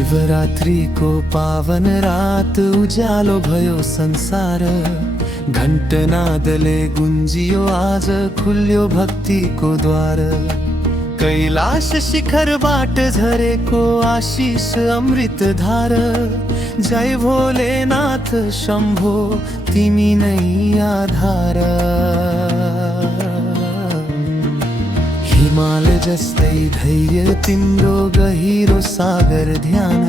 शिवरात्रि को पावन रात उजालो भयो संसार। घंटनादले गुंजियो आज खुल्यो भक्ति को द्वार। कैलाश शिखर बाट झरेको आशीष अमृत धार। जय भोलेनाथ शंभो तिमी नै आधार। हिमाल जस्तै धैर्य तिम्रो गहिरो सागर ध्यान।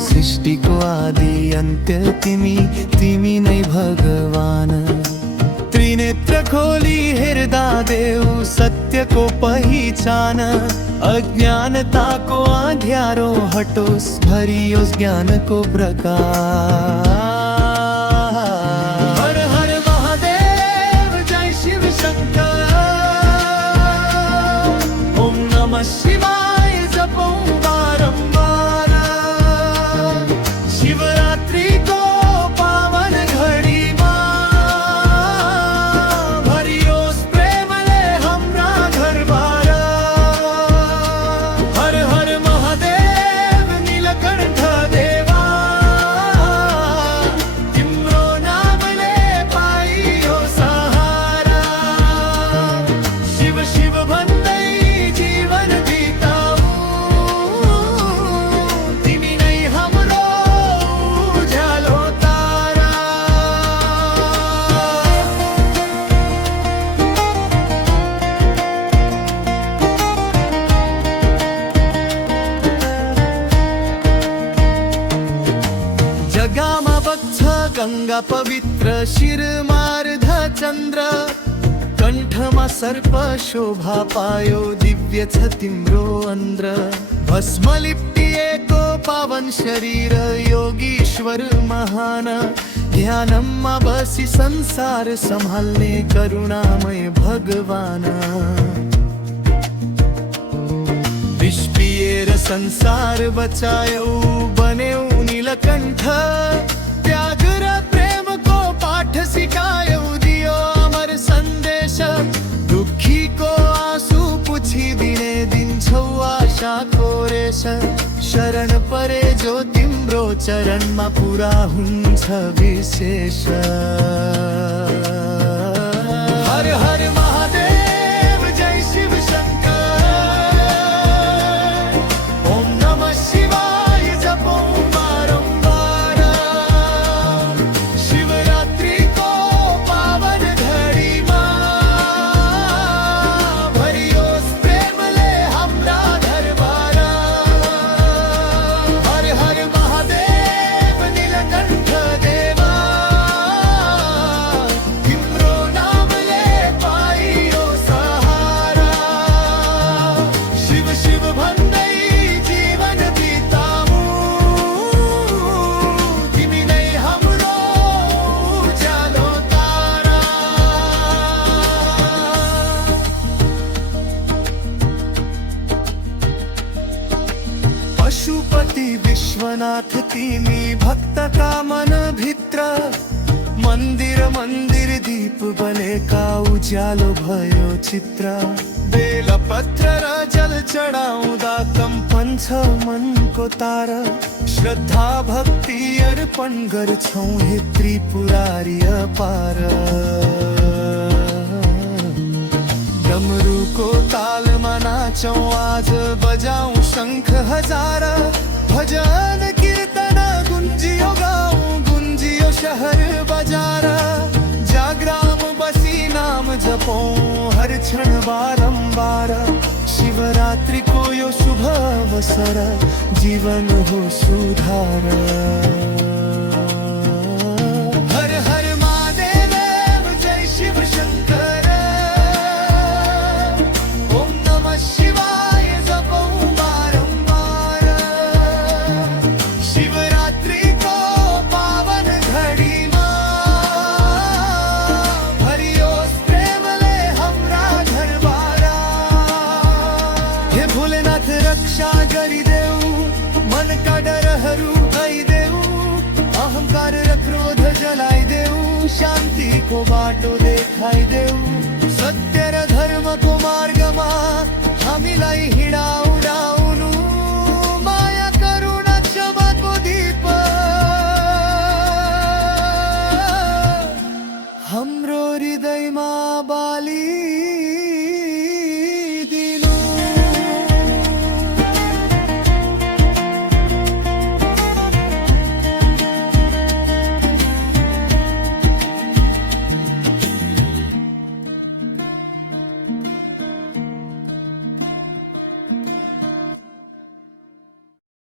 सृष्टिको आदि अन्त्य तिमी नै भगवान। त्रिनेत्र खोली हेर्दा देऊ सत्यको पहिचान। अज्ञानताको आँध्यारो हटोस् भरियोस् ज्ञानको प्रकाश। हर हर महादेव जय शिव शंकर। ओम नमः शिवाय जपो बारंबार। शिवरात्रि को पावन घड़ी जगामा बग्छ गंगा पवित्र। शिरमार्ध चंद्र कंठमा सर्प शोभा पायो। दिव्य छ तिम्रो अंद्र। भस्म लिप्टिएको पावन शरीर योगीश्वर महान। ध्यानमा बसी संसार सम्हाल्ने करुणामय भगवान। विष पिएर संसार बचायो बन्यौ नीलकण्ठ। त्याग र प्रेम को पाठ सिकायो दियो अमर संदेश। दुखी को आंसू पुछी दिने दिन्छौ आशा को रेश। शरण परे जो तिम्रो चरणमा पुरा हुन्छ विशेष। हर हर महादेव जय शिव शंकर। ओम नमः शिवाय जपो बारंबार। शिवरात्रि को पावन घड़ी भरियोस् प्रेमले हाम्रा दरबार। हर हर महादेव नीलकण्ठ देवा। तिम्रो नामले पाइयो सहारा। शिव शिव भन्दै जीवन बिताऊ। तिमी नै हाम्रो उज्यालो तारा। पशुपति विश्वनाथ तिमी भक्तका मन भित्र। मन्दिर मन्दिर दीप बलेका उज्यालो भयो चित्र। बेलपत्र र जल चढाउँदा कम्पन छ मनको तार। श्रद्धा भक्ति अर्पण गर्छौं हे त्रिपुरारी अपार। डमरुको तालमा नाचौं आज बजाऊं शंख हजार। भजन कीर्तन गुन्जियो गाउँ गुन्जियो शहर बजार। जाग्राम बसी नाम जपौं हर क्षण बारंबार। शिवरात्रि को यो शुभ अवसर जीवन हो सुधार। हर हर महादेव जय शिव शंकर। ओम नमः शिवाय जपो बारंबार। शिवरात्रि को पावन घड़ी भरियोस् प्रेमले हाम्रा घरबार। हे भोलेनाथ रक्षा गरिदेऊ मनका डरहरू गइदेऊ। अहंकार र क्रोध जलाइदेऊ। शान्तिको बाटो देखाइदेऊ। सत्य र धर्मको मार्गमा हामीलाई हिँडाऊ।